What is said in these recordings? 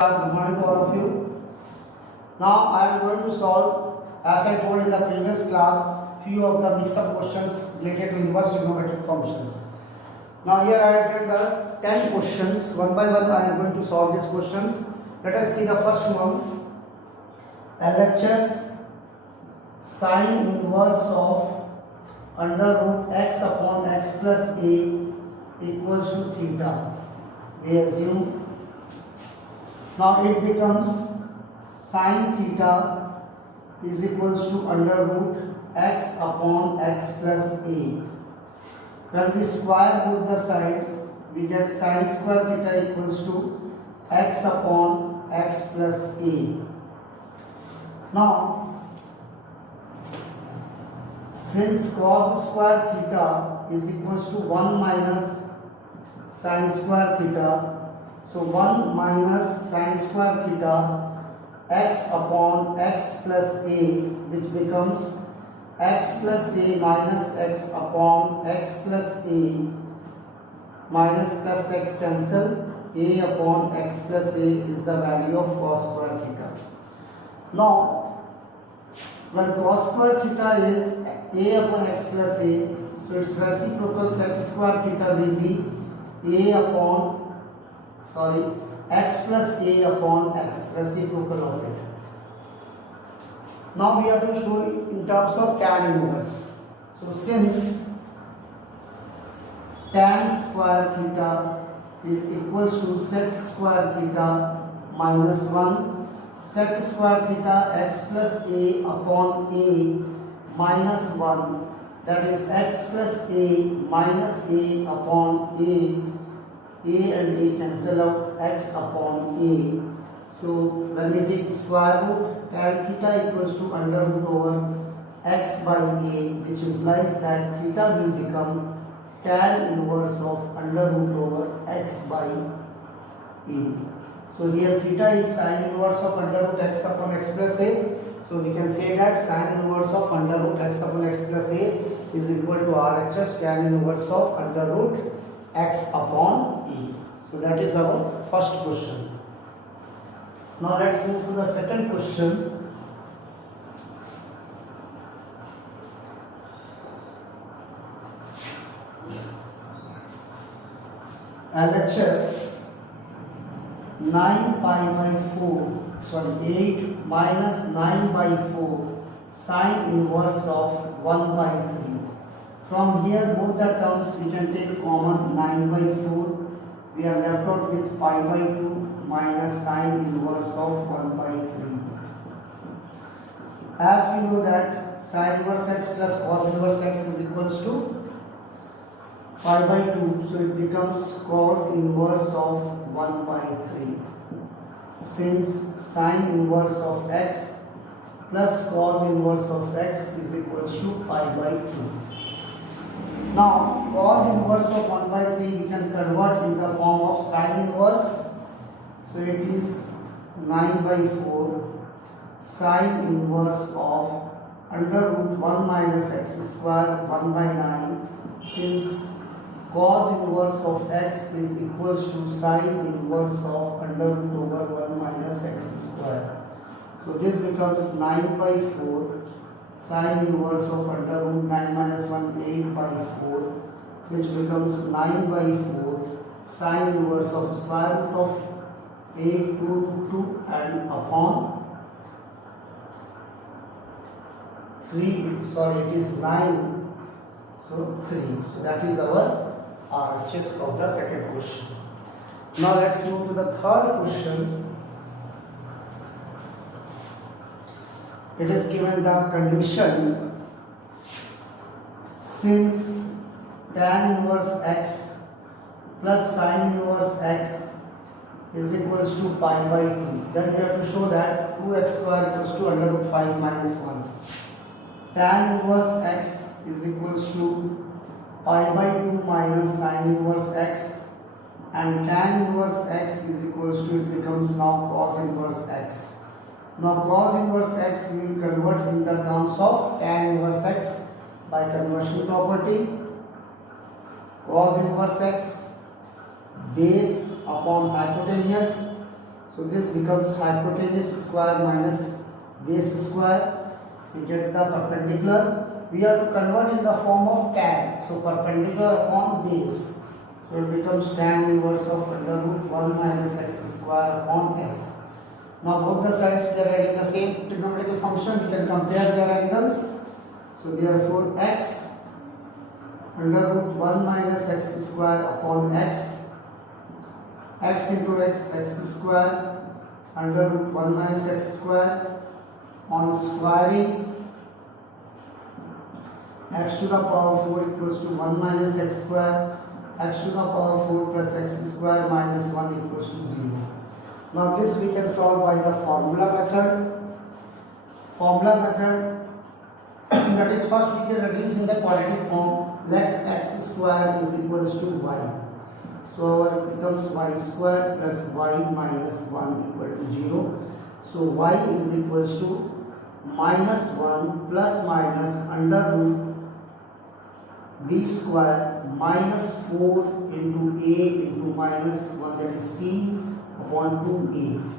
Good morning to all of you. Now I am going to solve, as I told in the previous class, few of the mix-up questions related to inverse trigonometric functions. Now here I have taken the 10 questions. One by one I am going to solve these questions. Let us see the first one. LHS sine inverse of under root x upon x plus a equals to theta. We assume. Now it becomes sine theta is equals to under root x upon x plus a. When we square both the sides, we get sine square theta equals to x upon x plus a. Now, since cos square theta is equals to 1 minus sine square theta, so 1 minus sine square theta x upon x plus a, which becomes x plus a minus x upon x plus a, minus plus x cancel, a upon x plus a is the value of cos square theta. Now, when cos square theta is a upon x plus a, so its reciprocal sec square theta will be a upon x plus a upon x, reciprocal of it. Now we have to show in terms of tan inverse. So since tan square theta is equals to sec square theta minus 1, sec square theta x plus a upon a minus 1, that is x plus a minus a upon a and a cancel out, x upon a. So when we take square root, tan theta equals to under root over x by a, which implies that theta will become tan inverse of under root over x by a. So here theta is sine inverse of under root x upon x plus a. So we can say that sine inverse of under root x upon x plus a is equal to RHS tan inverse of under root x upon e. So that is our first question. Now let's move to the second question. LHS 9 pi by 8 minus 9 by 4 sine inverse of 1 by 3. From here both the terms we can take common 9 by 4. We are left out with pi by 2 minus sine inverse of 1 by 3. As we know that sine inverse x plus cos inverse x is equals to pi by 2. So it becomes cos inverse of 1 by 3. Since sine inverse of x plus cos inverse of x is equals to pi by 2. Now, cos inverse of 1 by 3 we can convert in the form of sine inverse. So it is 9 by 4 sine inverse of under root 1 minus x square 1 by 9. Since cos inverse of x is equals to sine inverse of under root over 1 minus x square. So this becomes 9 by 4 sine inverse of under root 9 minus 1 8 by 4, which becomes 9 by 4 sine inverse of square root of 8 2 and upon 3, it is 9, so 3. So that is our RHS of the second question. Now let's move to the third question. It is given the condition since tan inverse x plus sine inverse x is equals to pi by 2. Then we have to show that 2x square equals to under root 5 minus 1. Tan inverse x is equals to pi by 2 minus sine inverse x, and tan inverse x is equals to, it becomes now cos inverse x. Now cos inverse x we will convert in the terms of tan inverse x by conversion property. Cos inverse x base upon hypotenuse. So So this becomes hypotenuse square minus base square. We get the perpendicular. We have to convert in the form of tan. So perpendicular upon base. So it becomes tan inverse of under root 1 minus x square upon x. Now both the sides they are having the same trigonometric function. We can compare their angles. So therefore x under root 1 minus x square upon x, x into x, x square under root 1 minus x square on squaring x to the power 4 equals to 1 minus x square, x to the power 4 plus x square minus 1 equals to 0. Now this we can solve by the formula method. That is, first we can reduce in the quadratic form. Let x square is equals to y. So it becomes y square plus y minus 1 equal to 0. So y is equals to minus 1 plus minus under root b square minus 4 into a into minus 1, that is c upon 2a.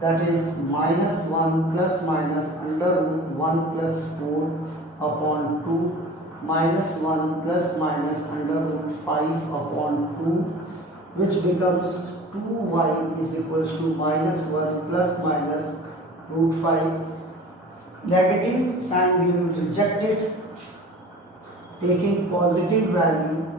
That is minus 1 plus minus under root 1 plus 4 upon 2 minus 1 plus minus under root 5 upon 2, which becomes 2y is equals to minus 1 plus minus root 5. Negative sign we will reject it. Taking positive value,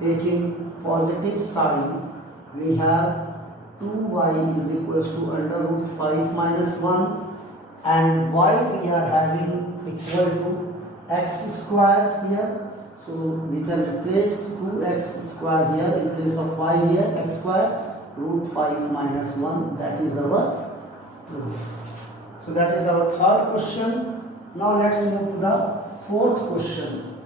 taking positive sign, we have 2y is equals to under root 5 minus 1, and y we are having equal to x square here. So we can replace 2x square here in place of y here, x square root 5 minus 1. That is our proof. So that is our third question. Now let's move to the fourth question.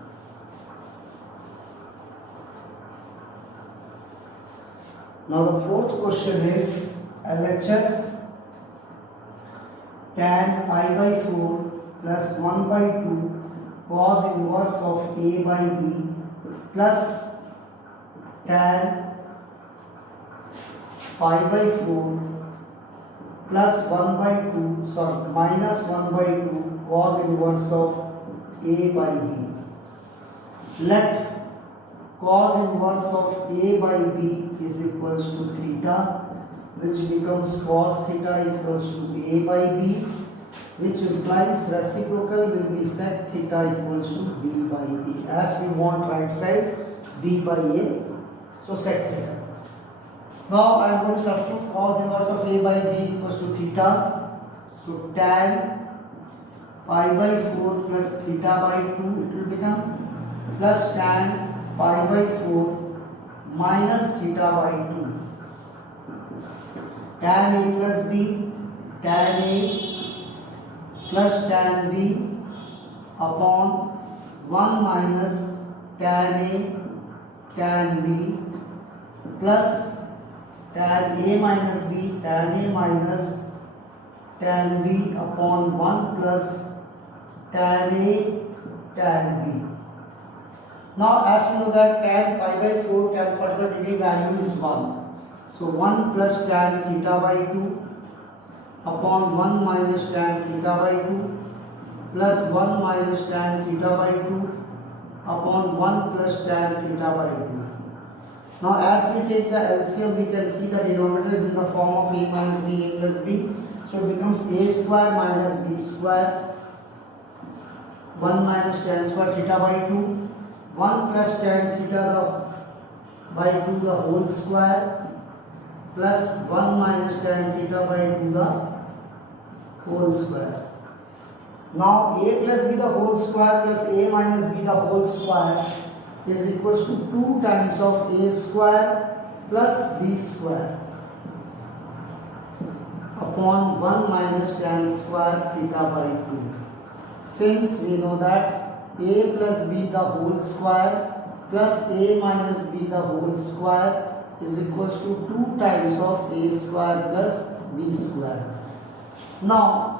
Now the fourth question is LHS tan pi by 4 plus 1 by 2 cos inverse of a by b plus tan pi by 4 plus 1 by 2, sorry, minus 1 by 2 cos inverse of a by b. Let cos inverse of a by b is equals to theta, which becomes cos theta equals to a by b, which implies reciprocal will be sec theta equals to b by a. As we want right side b by a, so sec theta. Now I am going to substitute cos inverse of a by b equals to theta. So tan pi by 4 plus theta by 2 it will become, plus tan pi by 4 minus theta by 2. Tan a plus b, tan a plus tan b upon 1 minus tan a tan b plus tan a minus b tan a minus tan b upon 1 plus tan a tan b. Now as we know that tan pi by 4 tan 45 degree value is 1. So 1 plus tan theta by 2 upon 1 minus tan theta by 2 plus 1 minus tan theta by 2 upon 1 plus tan theta by 2. Now as we take the LCM, we can see the denominator is in the form of a minus b, a plus b. So it becomes a square minus b square, 1 minus tan square theta by 2, 1 plus tan theta by 2 the whole square, plus 1 minus tan theta by 2 the whole square. Now a plus b the whole square plus a minus b the whole square is equals to 2 times of a square plus b square upon 1 minus tan square theta by 2. Since we know that a plus b the whole square plus a minus b the whole square is equals to 2 times of a square plus b square. Now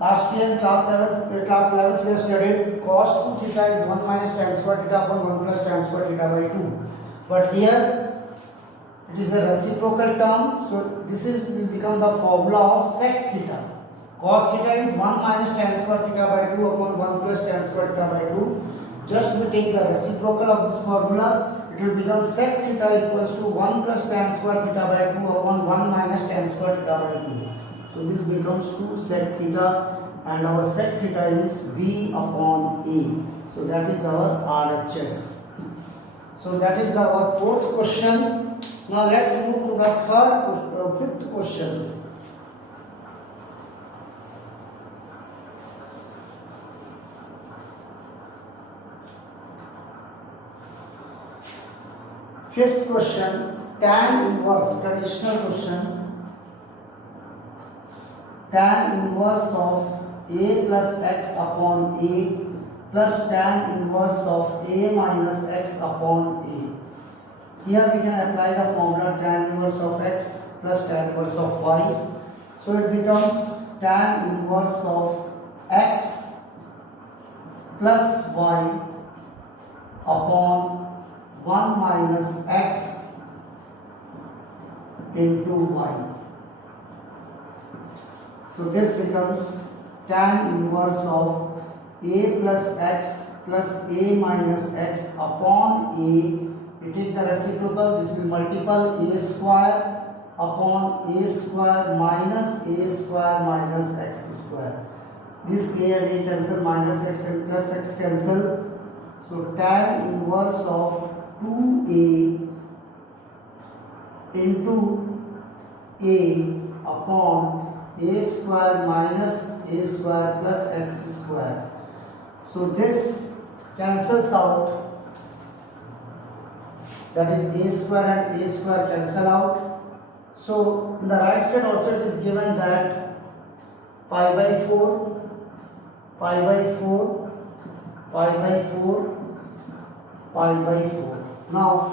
last year in class 11th we have studied cos 2 theta is 1 minus tan square theta upon 1 plus tan square theta by 2. But here It is a reciprocal term, so this is will become the formula of sec theta. Cos theta is 1 minus tan square theta by 2 upon 1 plus tan square theta by 2. Just we take the reciprocal of this formula, it will become sec theta equals to 1 plus tan square theta by 2 upon 1 minus tan square theta by 2. So this becomes 2 sec theta, and our sec theta is V upon A. So that is our RHS. So that is our fourth question. Now let's move to the fifth question. Fifth question, tan inverse, conditional question. Tan inverse of A plus x upon A plus tan inverse of A minus x upon A. Here we can apply the formula tan inverse of x plus tan inverse of y. So it becomes tan inverse of x plus y upon 1 minus x into y. So this becomes tan inverse of a plus x plus a minus x upon a. We take the reciprocal, this will multiple a square upon a square minus x square. This a and a cancel, minus x and plus x cancel. So tan inverse of 2a into a upon a square minus a square plus x square. So this cancels out, that is a square and a square cancel out. So in the right side also it is given that pi by 4, pi by 4, pi by 4, pi by 4. Now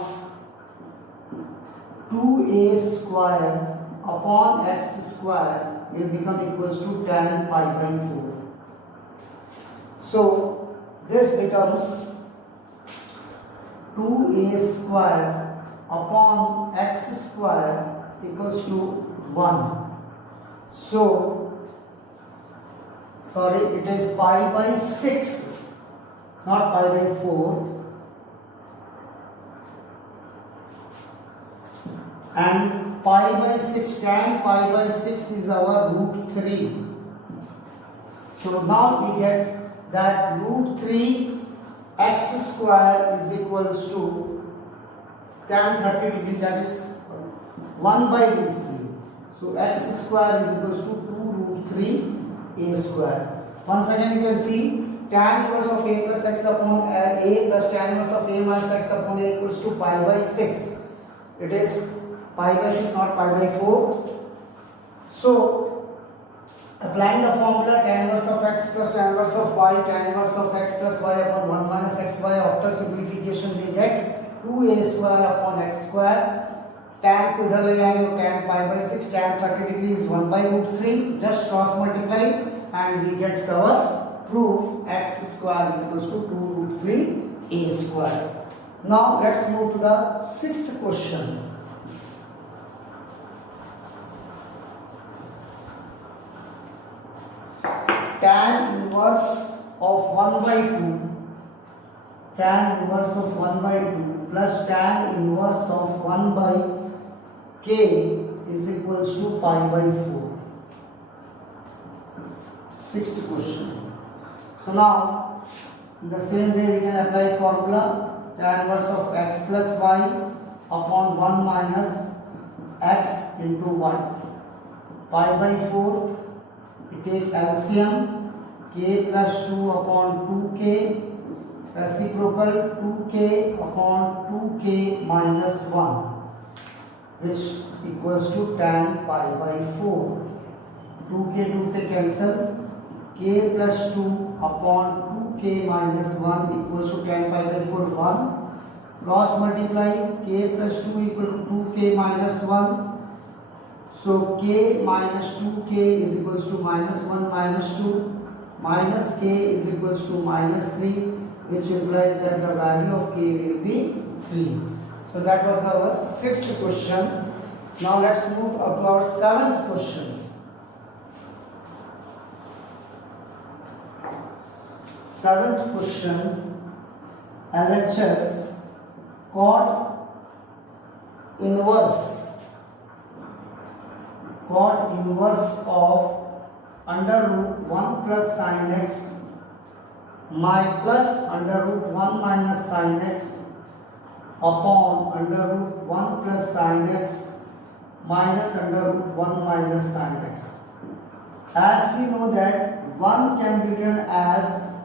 2a square upon x square will become equals to tan pi by 4. So this becomes 2a square upon x square equals to 1. So, sorry, it is pi by 6, not pi by 4. And pi by 6, tan pi by 6 is our root 3. So now we get that root 3 x square is equals to tan 30 degree, that is 1 by root 3. So x square is equals to 2 root 3 a square. Once again you can see tan inverse of a plus x upon a plus tan inverse of a minus x upon a equals to pi by 6. It is pi by 6, not pi by 4. So applying the formula tan inverse of x plus tan inverse of y, tan inverse of x plus y upon 1 minus xy, after simplification we get 2a square upon x square. Tan को इधर ले जाएंगे, tan pi by 6, tan 30 degree is 1 by root 3. Just cross multiply and we get our proof x square is equals to 2 root 3 a square. Now let's move to the sixth question. Tan inverse of 1 by 2, tan inverse of 1 by 2 plus tan inverse of 1 by k is equals to pi by 4. Sixth question. So now in the same way we can apply formula tan inverse of x plus y upon 1 minus x into y. Pi by 4, we take LCM, k plus 2 upon 2k, reciprocal 2k upon 2k minus 1, which equals to tan pi by 4. 2k cancel, k plus 2 upon 2k minus 1 equals to tan pi by 4, 1. Cross multiply, k plus 2 equal to 2k minus 1. So k minus 2k is equals to minus 1 minus 2, minus k is equals to minus 3, which implies that the value of k will be 3. So that was our 6th question. Now let's move up to our 7th question. 7th question, LHS cot inverse of under root 1 plus sin x plus under root 1 minus sin x upon under root 1 plus sin x minus under root 1 minus sin x. As we know that 1 can be written as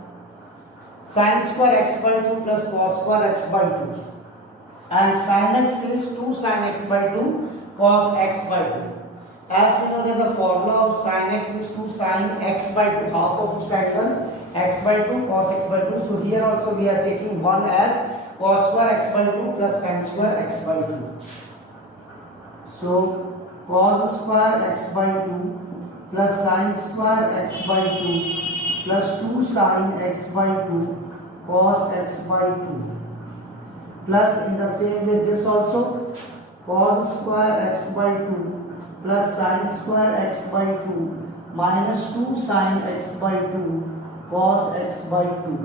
sin square x by 2 plus cos square x by 2, and sin x is 2 sin x by 2 cos x by 2. As we know that the formula of sin x is 2 sin x by 2, half of its angle x by 2 cos x by 2. So here also we are taking 1 as cos square x by 2 plus sin square x by 2. So cos square x by 2 plus sin square x by 2 plus 2 sin x by 2 cos x by 2 plus in the same way this also cos square x by 2 plus sin square x by 2 minus 2 sin x by 2 cos x by 2.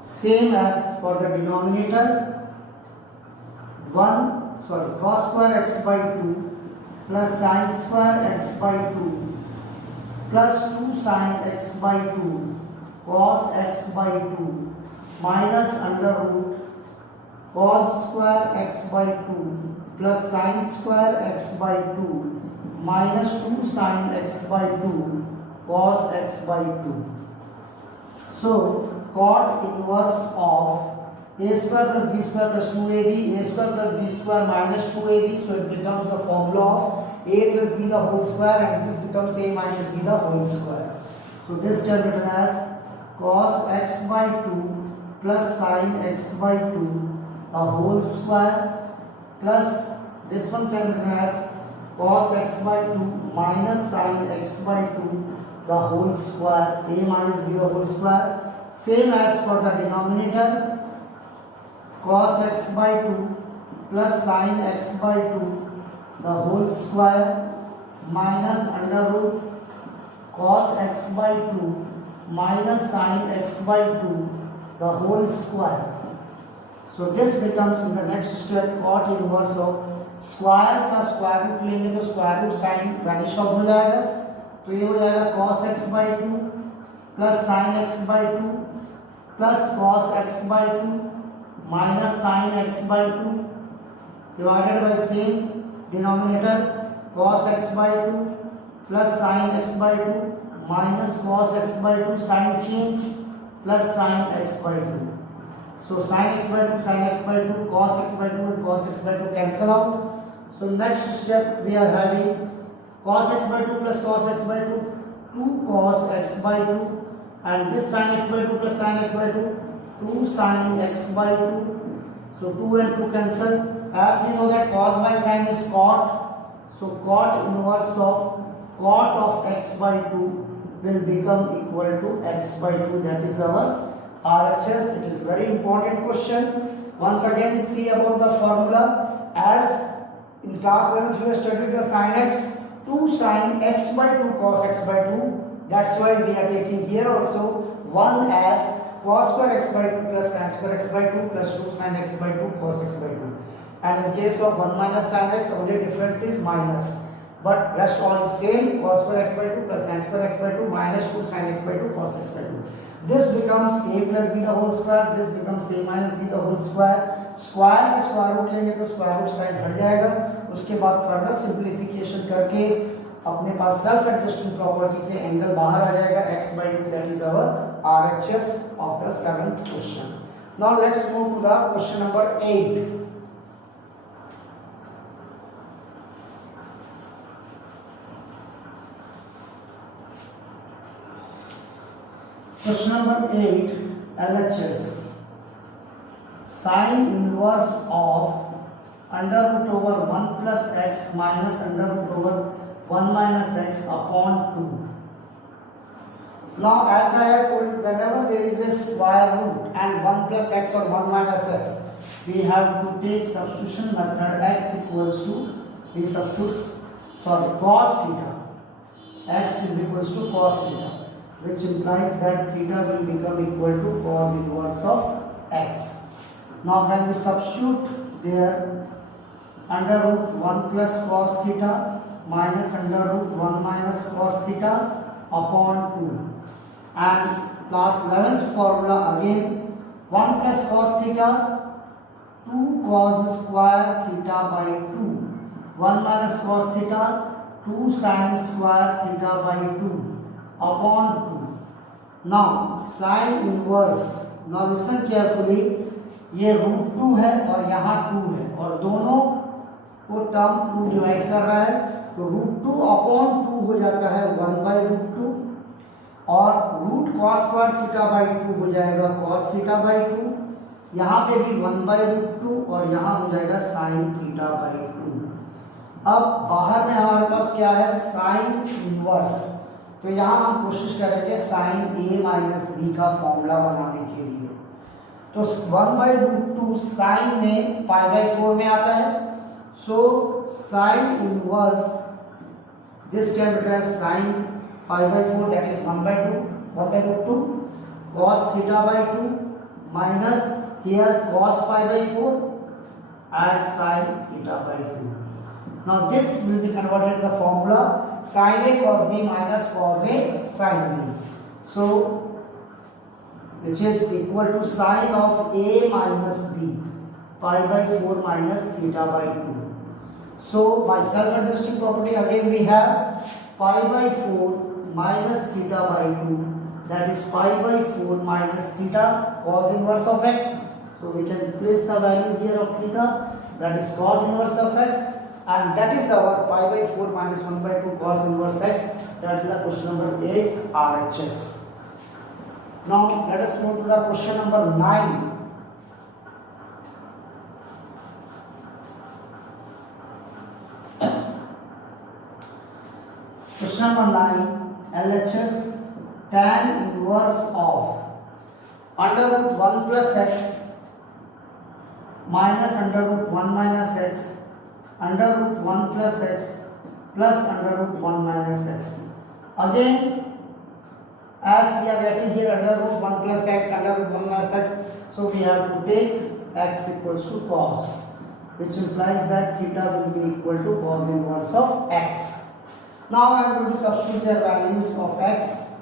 Same as for the denominator, cos square x by 2 plus sin square x by 2 plus 2 sin x by 2 cos x by 2 minus under root cos square x by 2 plus sin square x by 2 minus 2 sin x by 2 cos x by 2. So cot inverse of a square plus b square plus 2ab, a square plus b square minus 2ab, so it becomes the formula of a plus b the whole square, and this becomes a minus b the whole square. So this can be written as cos x by 2 plus sin x by 2 the whole square plus this one can be written as cos x by 2 minus sin x by 2 the whole square, a minus b the whole square. Same as for the denominator, cos x by 2 plus sin x by 2 the whole square minus under root cos x by 2 minus sin x by 2 the whole square. So this becomes in the next step cot inverse of square का square root लेंगे तो square root sine vanish out हो जाएगा, तो ये हो जाएगा cos x by 2 plus sin x by 2 plus cos x by 2 minus sin x by 2 divided by same denominator cos x by 2 plus sin x by 2 minus cos x by 2 sine change plus sin x by 2. So sin x by 2, sin x by 2, cos x by 2 and cos x by 2 cancel out. So next step we are having cos x by 2 plus cos x by 2, 2 cos x by 2, and this sin x by 2 plus sin x by 2, 2 sin x by 2. So 2 and 2 cancel. As we know that cos by sin is cot, so cot inverse of cot of x by 2 will become equal to x by 2. That is our RHS. It is very important question. Once again see about the formula. As in class 11 we have studied the sin x, 2 sin x by 2 cos x by 2. That's why we are taking here also 1 as cos square x by 2 plus sin square x by 2 plus 2 sin x by 2 cos x by 2. And in case of 1 minus sin x, only difference is minus. But rest all is same, cos square x by 2 plus sin square x by 2 minus 2 sin x by 2 cos x by 2. This becomes a plus b the whole square, this becomes a minus b the whole square. Square का square root लेंगे तो square root sign हट जाएगा. उसके बाद further simplification करके अपने पास self adjusting property से एंगल बाहर आ जाएगा x by 2. That is our RHS of the 7th question. Now let's move to the question number 8. Question number 8, LHS. Sine inverse of under root over 1 plus x minus under root over 1 minus x upon 2. Now as I have told, whenever there is a square root and 1 plus x or 1 minus x, we have to take substitution method. X equals to, we substitute, cos theta. X is equals to cos theta, which implies that theta will become equal to cos inverse of x. Now when we substitute there, under root 1 plus cos theta minus under root 1 minus cos theta upon 2. And class 11th formula again, 1 plus cos theta, 2 cos square theta by 2. 1 minus cos theta, 2 sin square theta by 2 upon 2. Now sin inverse, now listen carefully, ये root 2 है और यहाँ 2 है और दोनों को term 2 divide कर रहा है, तो रूट 2 अपॉन 2 हो जाता है 1 बाई रूट 2 और root cos square theta by 2 हो जाएगा कॉस थीटा बाई 2, यहाँ पे भी 1 बाई रूट 2 और यहाँ हो जाएगा साइन थीटा बाई 2। अब बाहर में हमारे पास क्या है, साइन इनवर्स, तो यहाँ हम कोशिश करेंगे साइन a माइनस बी का फॉर्मूला बनाने के लिए। तो 1 बाई रूट 2 साइन में पाई बाई 4 में आता है, so sine inverse this can be written sine pi by 4 that is 1 by root 2 cos theta by 2 minus here cos pi by 4 and sin theta by 2. Now this will be converted in the formula sin a cos b minus cos a sin b. So which is equal to sin of a minus b pi by 4 minus theta by 2. So by self-adjusting property again we have pi by 4 minus theta by 2, that is pi by 4 minus theta cos inverse of x. So we can replace the value here of theta, that is cos inverse of x, and that is our pi by 4 minus 1 by 2 cos inverse x. That is the question number 8 RHS. Now let us move to the question number 9. Question number 9, LHS, tan inverse of under root 1 plus x minus under root 1 minus x under root 1 plus x plus under root 1 minus x. Again, as we are getting here under root 1 plus x under root 1 minus x, so we have to take x equals to cos, which implies that theta will be equal to cos inverse of x. Now I am going to substitute the values of x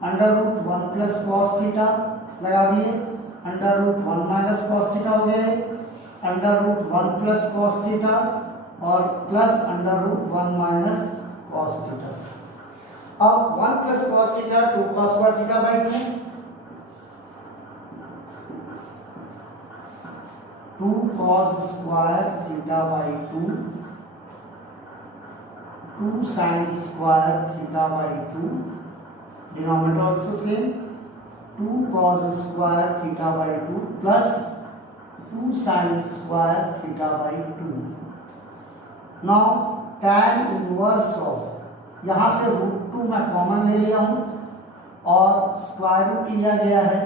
under root 1 plus cos theta लगा दिए, under root 1 minus cos theta हो गए, under root 1 plus cos theta और plus under root 1 minus cos theta. अब 1 plus cos theta 2 cos square theta by 2, 2 cos square theta by 2, 2 sin square theta by 2, denominator also same, 2 cos square theta by 2 plus 2 sin square theta by 2. Now tan inverse of, यहाँ से root 2 मैं common ले लिया हूँ और square root लिया गया है,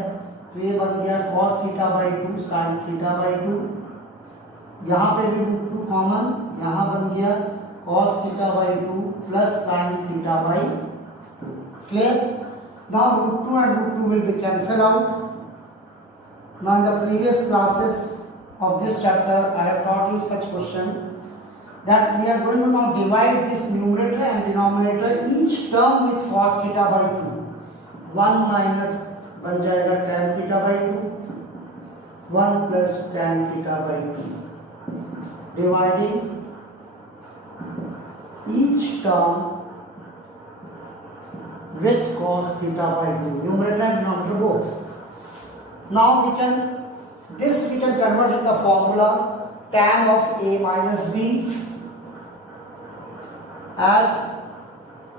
तो ये बन गया cos theta by 2 sin theta by 2, यहाँ पे भी रूट 2 कॉमन, यहाँ बन गया cos theta by 2 plus sin theta by 2. Clear? Now root 2 and root 2 will be cancelled out. Now in the previous classes of this chapter I have taught you such question that we are going to now divide this numerator and denominator each term with cos theta by 2. 1 minus बन जाएगा tan theta by 2, 1 plus tan theta by 2. Dividing each term with cos theta by 2, numerator and denominator both. Now we can convert in the formula tan of a minus b as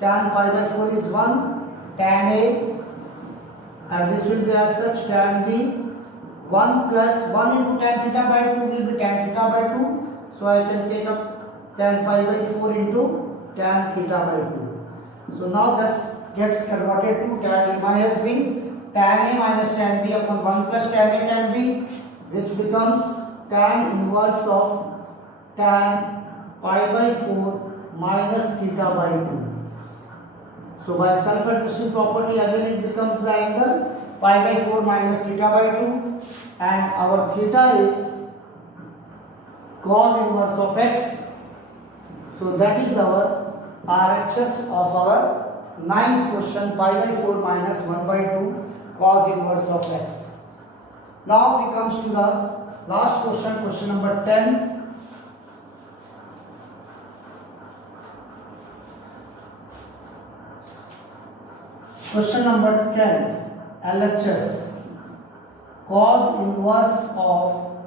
tan pi by 4 is 1, tan a, and this will be as such tan b, 1 plus 1 into tan theta by 2 will be tan theta by 2, so I can take up tan pi by 4 into tan theta by 2. So now this gets converted to tan a minus b, tan a minus tan b upon 1 plus tan a tan b, which becomes tan inverse of tan pi by 4 minus theta by 2. So by self-adjusting property again it becomes the angle pi by 4 minus theta by 2, and our theta is cos inverse of x. So that is our RHS of our ninth question, pi by 4 minus 1 by 2 cos inverse of x. Now we comes to the last question, question number 10. Question number 10, LHS, cos inverse of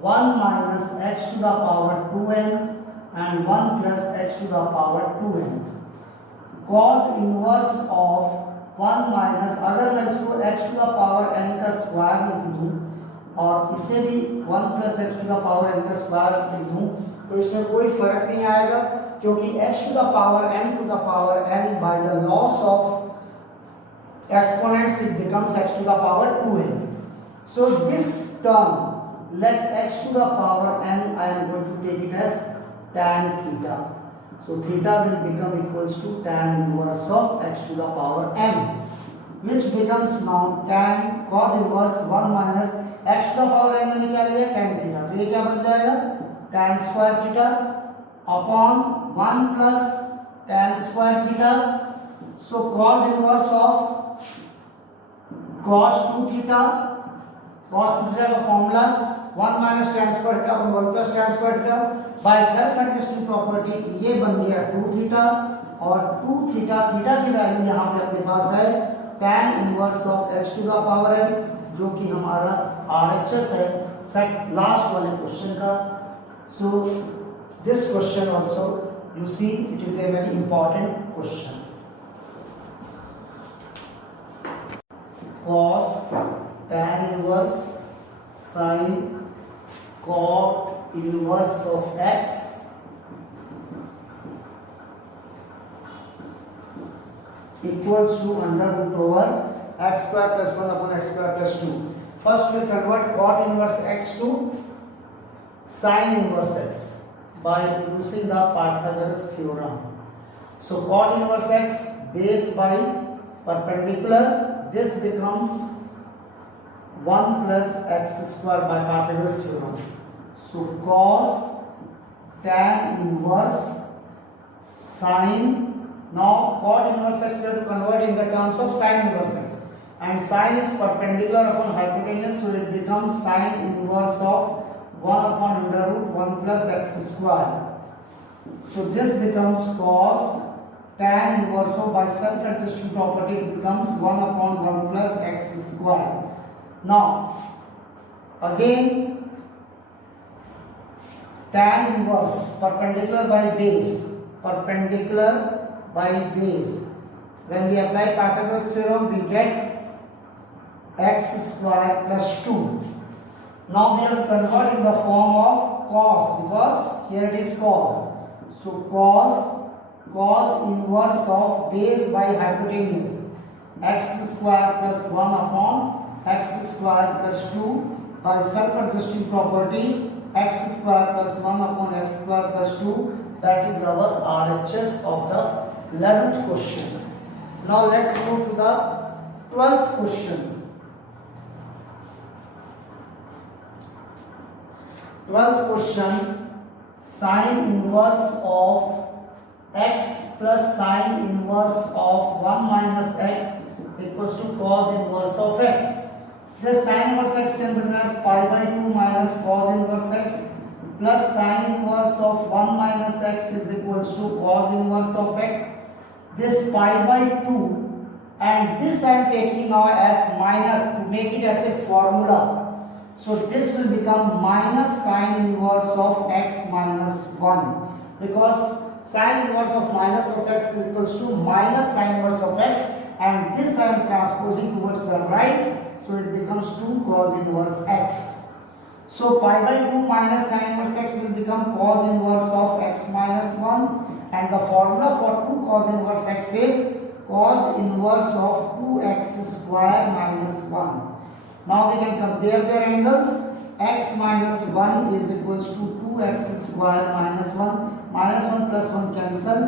1 minus x to the power 2n and 1 plus x to the power 2n. Cos inverse of 1 minus, अगर मैं इसको x to the power n का square लिख दूं और इसे भी 1 plus x to the power n का स्क्वायर लिख दूं तो इसमें कोई फर्क नहीं आएगा, क्योंकि x to the power n to the power n by the loss of exponents it becomes x to the power 2n. So this term, let x to the power n, I am going to take it as tan theta. So theta will become equals to tan inverse of x to the power n, which becomes now tan cos inverse 1 minus x to the power n मैंने क्या लिया tan theta, तो ये क्या बन जाएगा tan square theta upon 1 plus tan square theta. So cos inverse of cos 2 theta, cos 2 theta का formula 1 minus tan square theta upon 1 plus tan square theta. By self adjusting property ये बन गया 2 theta, और 2 theta, theta की value यहाँ पे अपने पास है tan inverse of x to the power n, जो कि हमारा RHS है लास्ट वाले क्वेश्चन का. So this question also you see it is a very important question. cos tan inverse sin cot inverse of x equals to under root over x square plus 1 upon x square plus 2. First we convert cot inverse x to sin inverse x by using the Pythagoras theorem. So cot inverse x base by perpendicular, this becomes 1 plus x square by Pythagoras theorem. So cos tan inverse sin, now cot inverse x we have to convert in the terms of sin inverse x, and sin is perpendicular upon hypotenuse, so it becomes sin inverse of 1 upon under root 1 plus x square. So this becomes cos tan inverse of, by self adjusting property it becomes 1 upon 1 plus x square. Now again tan inverse perpendicular by base, perpendicular by base, when we apply Pythagoras theorem we get x square plus 2. Now we have to convert in the form of cos, because here it is cos. So cos inverse of base by hypotenuse, x square plus 1 upon x square plus 2 by self adjusting property, x square plus 1 upon x square plus 2, that is our RHS of the 11th question. Now let's move to the 12th question. 12th question, sin inverse of x plus sin inverse of 1 minus x equals to cos inverse of x. This sin inverse x can be written as pi by 2 minus cos inverse x plus sin inverse of 1 minus x is equals to cos inverse of x. This pi by 2 and this I am taking now as minus to make it as a formula. So this will become minus sin inverse of x minus 1, because sin inverse of minus of x is equals to minus sin inverse of x, and this I am transposing towards the right. So it becomes 2 cos inverse x. So pi by 2 minus sin inverse x will become cos inverse of x minus 1, and the formula for 2 cos inverse x is cos inverse of 2x square minus 1. Now we can compare their angles. x minus 1 is equals to 2x square minus 1. Minus 1 plus 1 cancel.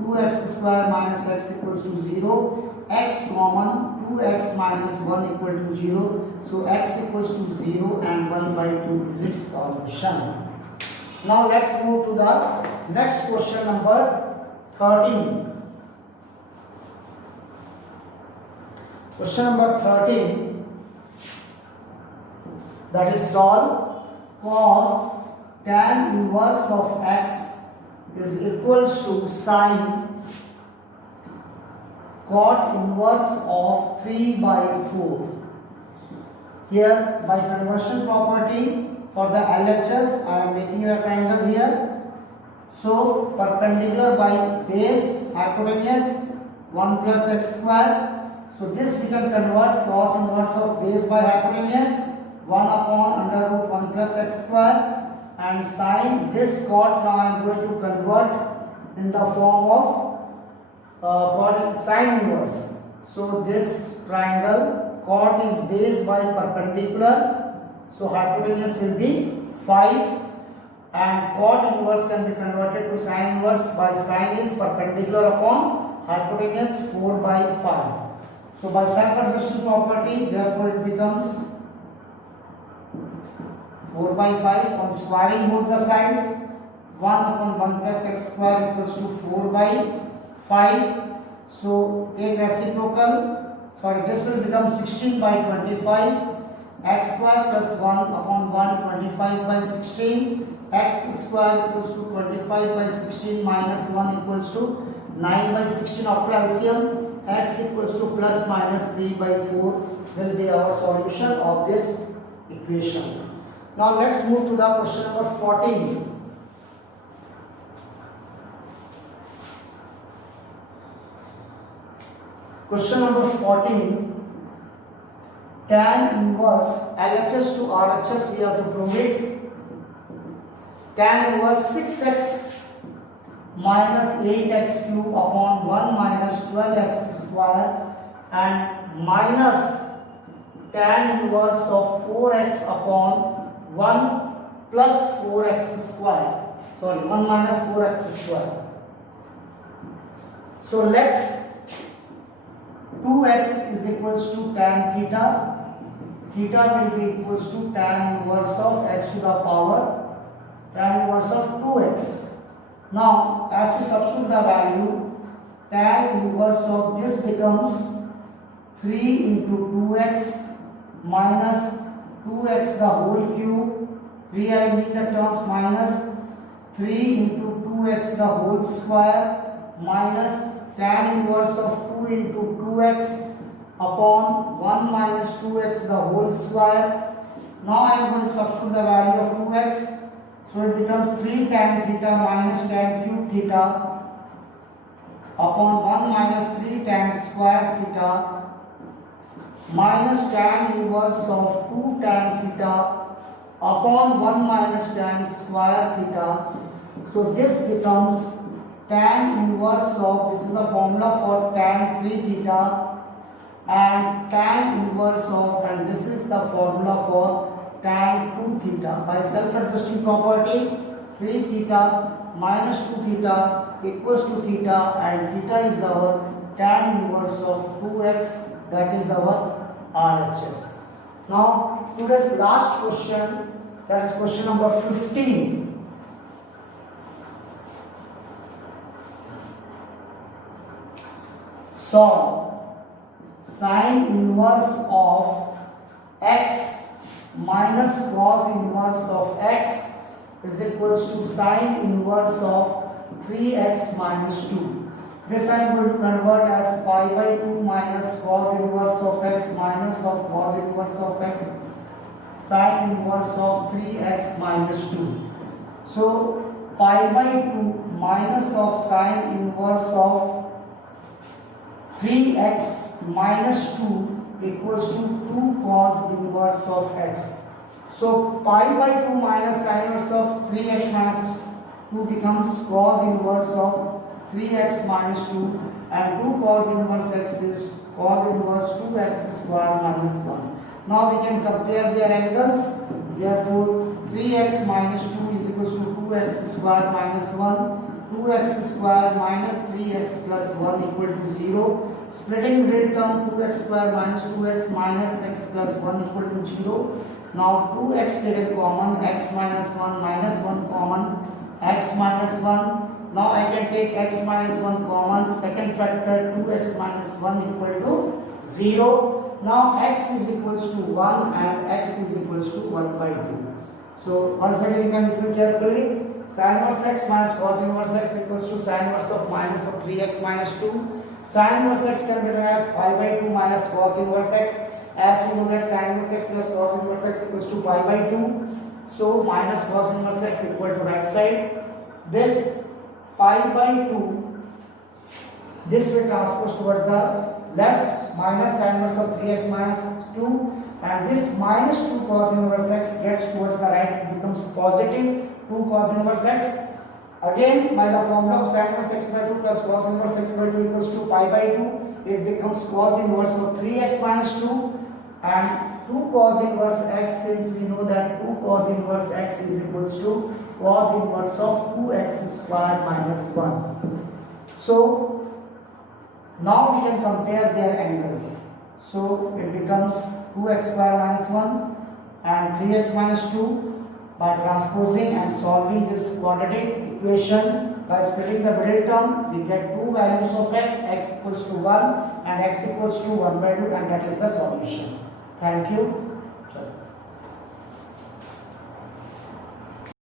2x square minus x equals to 0. X common, 2x minus 1 equal to 0. So x equals to 0 and 1 by 2 is its solution. Now let's move to the next question number 13. Question number 13, that is solve cos tan inverse of x is equals to sine cot inverse of 3 by 4. Here by conversion property for the LHS I am making a triangle here. So perpendicular by base hypotenuse 1 plus x square. So this we can convert cos inverse of base by hypotenuse 1 upon under root 1 plus x square, and sine this cot now I am going to convert in the form of cot sine inverse. So this triangle cot is base by perpendicular, so hypotenuse will be 5, and cot inverse can be converted to sine inverse by sine is perpendicular upon hypotenuse 4 by 5. So by self-adjusting property, therefore it becomes 4 by 5 on squaring both the sides. 1 upon 1 plus x square equals to 4 by 5. So take reciprocal. Sorry, this will become 16 by 25. X square plus 1 upon 1, 25 by 16. X square equals to 25 by 16 minus 1 equals to 9 by 16 after LCM. X equals to plus minus 3 by 4 will be our solution of this equation. Now let's move to the question number 14. Question number 14. Tan inverse LHS to RHS we have to prove it. Tan inverse 6x minus 8x cube upon 1 minus 12x square and minus tan inverse of 4x upon 1 plus 4x square. Sorry, 1 minus 4x square. So let 2x is equals to tan theta. Theta will be equals to tan inverse of x to the power tan inverse of 2x. Now, as we substitute the value, tan inverse of this becomes 3 into 2x minus 2x the whole cube, rearranging the terms minus 3 into 2x the whole square minus tan inverse of 2 into 2x upon 1 minus 2x the whole square. Now I am going to substitute the value of 2x. So it becomes 3 tan theta minus tan cube theta upon 1 minus 3 tan square theta minus tan inverse of 2 tan theta upon 1 minus tan square theta. So this becomes tan inverse of, this is the formula for tan 3 theta, and tan inverse of, and this is the formula for tan 2 theta. By self-adjusting property, 3 theta minus 2 theta equals to theta, and theta is our tan inverse of 2x, that is our RHS. Now today's last question, that is question number 15. So sine inverse of x minus cos inverse of x is equals to sine inverse of 3x minus 2. This I am going to convert as pi by 2 minus cos inverse of x minus of cos inverse of x sine inverse of 3x minus 2. So pi by 2 minus of sine inverse of 3x minus 2 equals to 2 cos inverse of x. So pi by 2 minus sine inverse of 3x minus 2 becomes cos inverse of 3x minus 2, and 2 cos inverse x is cos inverse 2x square minus 1. Now we can compare their angles. Therefore 3x minus 2 is equals to 2x square minus 1. 2x square minus 3x plus 1 equal to 0. Splitting middle term, 2x square minus 2x minus x plus 1 equal to 0. Now 2x taken common, x minus 1 minus 1 common, x minus 1. Now I can take x minus 1 common, second factor 2x minus 1 equal to 0. Now x is equals to 1 and x is equals to 1 by 2. So once again you can listen carefully. Sin inverse x minus cos inverse x equals to sin inverse of minus of 3x minus 2. Sin inverse x can be written as pi by 2 minus cos inverse x. As we know that sin inverse x plus cos inverse x equals to pi by 2. So minus cos inverse x equal to right side. This pi by 2, this will transpose towards the left, minus sin inverse of 3x minus 2, and this minus 2 cos inverse x gets towards the right, it becomes positive 2 cos inverse x. Again, by the formula of sin inverse x by 2 plus cos inverse x by 2 equals to pi by 2, it becomes cos inverse of 3x minus 2 and 2 cos inverse x, since we know that 2 cos inverse x is equals to cos inverse of 2x square minus 1. So now we can compare their angles. So it becomes 2x square minus 1 and 3x minus 2. By transposing and solving this quadratic equation by splitting the middle term, we get two values of x equals to 1 and x equals to 1 by 2, and that is the solution. Thank you.